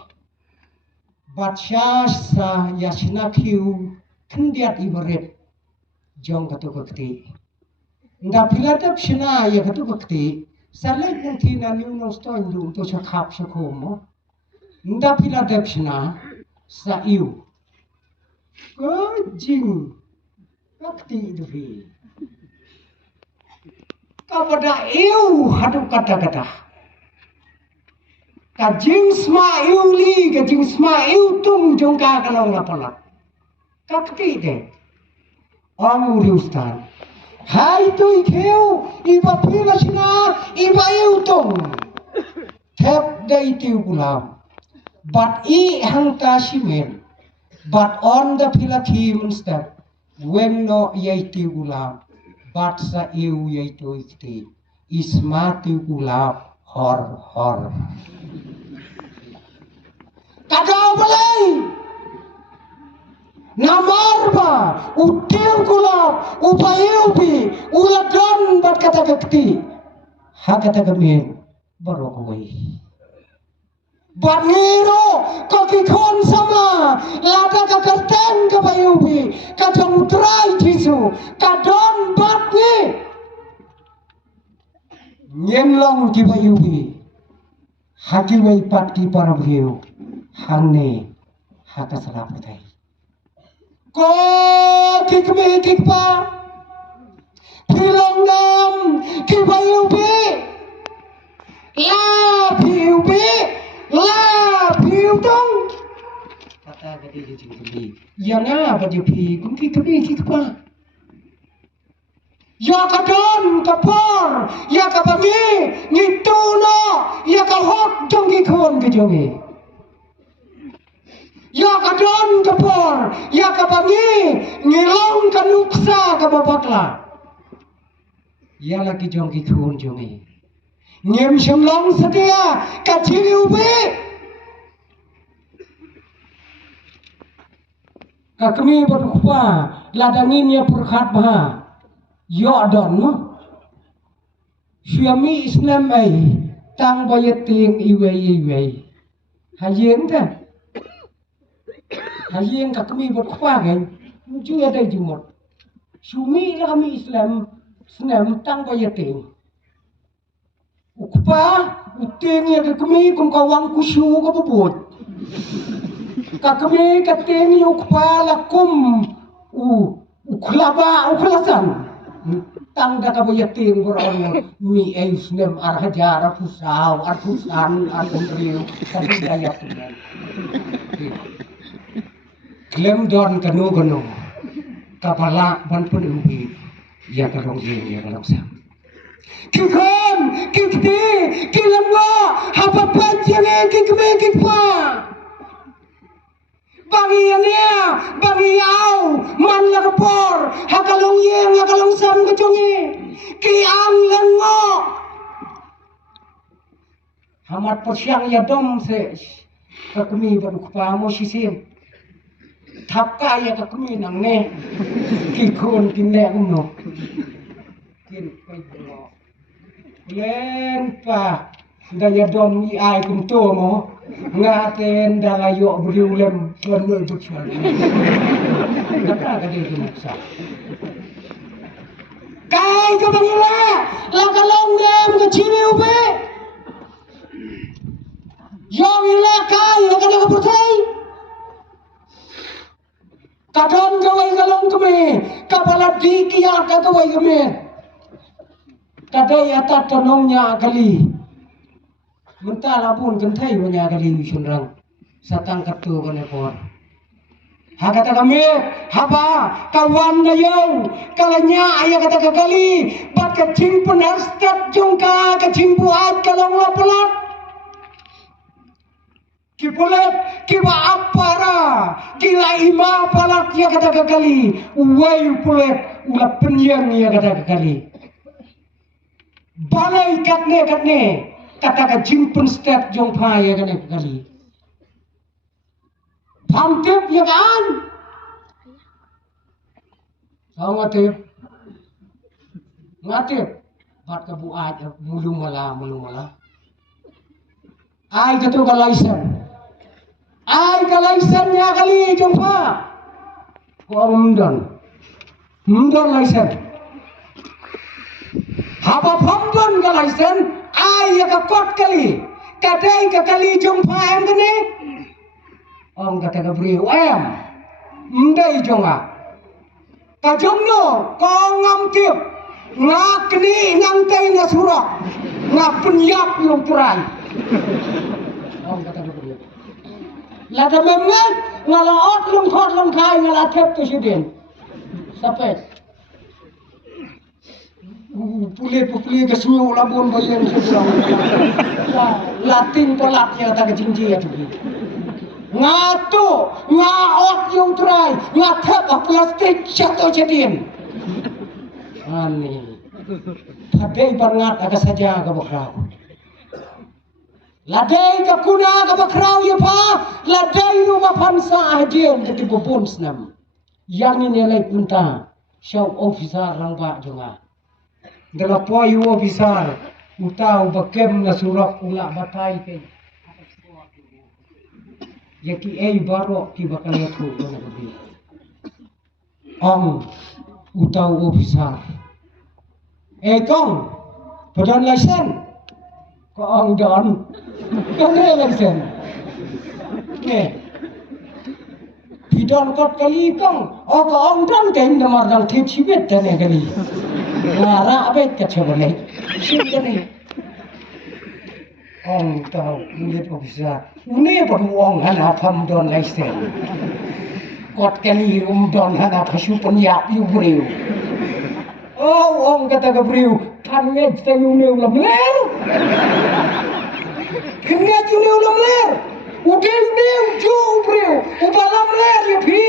batsha sa yasina khiu khndiat ibaret jong katukakti nda philatap shina ya katukakti salai nanti na new no sto indu to cha khap sa khomo nda philatap shina sa iu ko jing kakti duhi kepada iu hadu kata-kata Kajing Ismail li, kajing Ismail tung jong ka kalong lapalat. Kakti de. Ang uri ustan. Hai tu ikeu, iba pila sina, iba tung. Tep day tiu gulam. But I hang tashimen. But on the pila team step. When no yai tiu gulam. But sa iu yai tu ikti. Isma tiu gulam. Hor. Kagak boleh. Namarba, util kulap, upayubi, uladon bat kata kekti. Ha kata kemin baru koi. Bat ngiro kaki kon sama, lada kakerten kapayubi, kacang utrai tisu, kadon bat ni. Nyenlong ki payubi, haki wai pat ki parabriu, hangne haka salaputai. Ko kikme kikpa pilong dam kibayubi la piutong kata gadi jijing yana baju pi kum kikme kikpa ya kadon kapor ya kabangi ngituno ya kahot jong kikon kejongi ya kadon kapor, ya kabangi, ngilong kanuksa kababakla. Ya lagi jong kikun jongi. Ngem semlong setia, kacili ube. Kakmi berkupa, ladangin ya purkhat maha. Yo adon mo. Suami Islam ay, tang bayating iway. Hayen kan? Hayeng kakmi berkuah kan, muncul ada jumur. Sumi lah kami Islam, senam tang bayating. Ukpa, uting ya kakmi kum kawang kusu kabubut. Kakmi kating ukpa lakum ukhlasan. Tang da kabayating beron mi Islam arhajar arfusaw arfusan arfusriu tapi daya tunan. Klem don kanu kapala ban pun ubi ya kalong ya kalong sam kikon kikti kilam lo hapa panjang kikme kikpa bagi yau man la kapor hakalong yeng hakalong sam kecongi ki ang lengo hamat persiang ya dom se kakmi ban kupa mo sisin thap kaya kakmi nang ne kikon kinne umno kin paymo len pa daya dom i ai kum to mo ngaten dalayo briulem sonul buksan kata kade kumsa kai ka bangila la kalong nem ka chini ube yo ila kai la kada ka putai kadon gawai galong kami kapala di kiat gawai kami kadai atat tonongnya kali mentala pun kentai punya kali sunrang satang katu konepor hakata kami haba kawan na yau kalanya ayah kata kali bat kacing penastat jongka kacing buat kalong lapelat kipulet kiba apara kila ima palak ya kata kali uai pulet ula penyang ya kata kali balai katne kata kacing penstat jongka ya kata kali pamtep ya kan ngatep bat kabu aja mulung mala ai katu kalaisan ya kali jongka ko mundon laisan haba pamdon kalaisan ai ya kakot kali kadai ka kali jongka em kene om kata kabri em ndai jonga ka jongno ko ngamtip ngakni ngantai na surak ngapenyap yung purai orang kata begitu. Lada memang ngalaot lum thot lum khai ngalatep presiden. Sampai puli kesuyu labun bayan seberang. Latin polatnya tak kecingci ya juga. Ngatu ngaot yung try ngatep plastik jatuh jadian. Ani. Padai bangat agak saja ke bakrau. Ladai ke kuna ke bakrau ya pa. Ladai rumah pansa ajen jadi bubun senam. Yang ini nilai punta. Syau officer rangba juga. Dalam poyu officer. Utau bakem na surak ulak batai ke. Yaki baru ki bakal yatu. Ang utau officer. Kong, badan lesen. Kong don. Kong lesen. Bidon kot kali kong. Kong don kain namar dal tip sibet dan kali. Ngara abet kacabane. Sibet. Ong tahu mulut officer. Ini pada uang hana pam don lesen. Kot kali don hana pasu penyak yubriu. Ông kata Gabriel, kan nghe ta yêu làm lэр. Kan nghe yêu làm lэр. Udah neu jo Gabriel, udah làm lэр ya pi.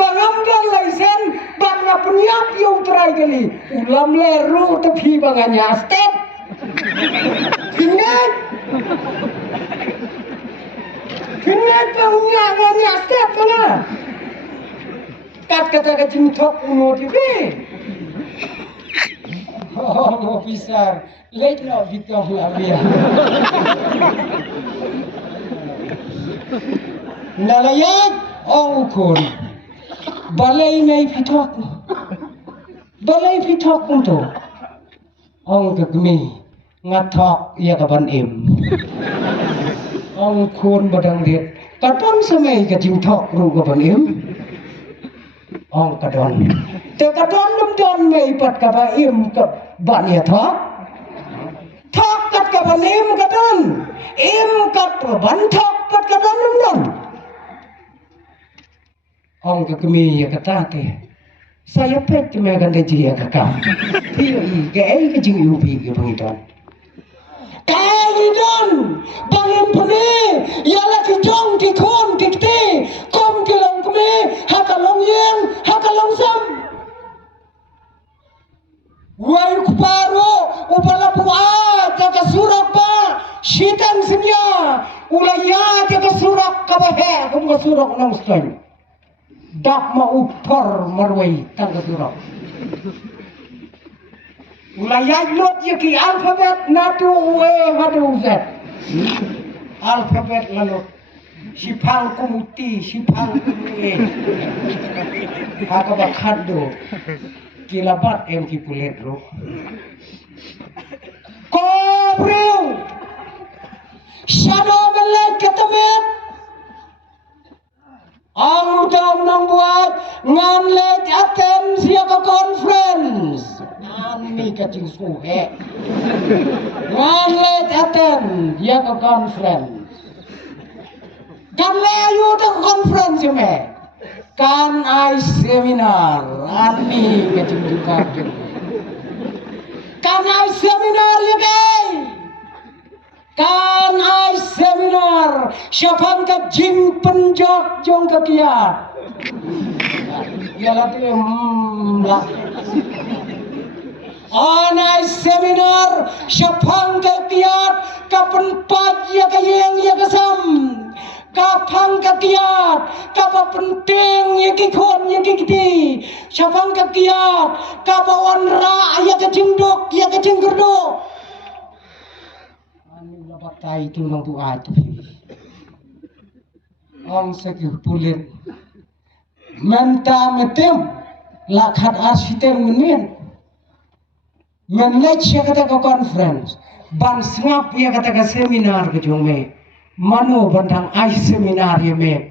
Bangam dan lesen, bang ngapniap yo try kali. Ulam lэр ru tapi banganya step. Kingat. Kingat bangnya nganya step mana? Kat kata kacing tok uno di pi. Oh, officer, late no Victor Flavia. Nalayak ongkon. Balay may pitok. Balay pitok to. Ong kagmi ngatok ya kaban im. Ongkon badang dit. Kapan samay kajing tok ru kaban im? Ong kadon. Te kadon don may pat kaba im kab ban ya thok kat kaban im kadon im kat ban thok kat kadon don ong kami ya kata te saya pet me kan de dia kakak pi ke jing upi ke bangidon don bangin pune ya la ki jong ki kon ki te kom ki long kme hakalong yen hakalong sam Wai kuparo upala pu'a jaga surak ba shitan simya ulaya jaga surak kabahe kum ka surak nang stay dak ma upar marwai tang ka surak ulaya lot yaki alphabet natu we hadu z alphabet lalu sipang kumuti sipang kumuti hakaba khaddo kilabat em kipulet ro Kobreu shadow melek katamet ang utang nang buat ngan let attend siapa conference ani kacing suhe ngan let attend siapa conference kan layu tu conference me kan ai seminar ani kecil juga kan ai seminar ya kan ai seminar siapa ke jing penjok jong ke kiat ya lati lah ai seminar siapa ke kiat kapan pat ya ke yang ya ke sam kapang kakiat kapa penting ya kikon ya kikiti syafang kakiat kapa wanra ya kecindok ya kecinggerdo anu labatai itu mampu atu ong sakih pulit menta metem lakhat arsiter menien menlech ya kata ke conference ban sengap ya kata ke seminar ke jongme Mano bandang ai seminar ye me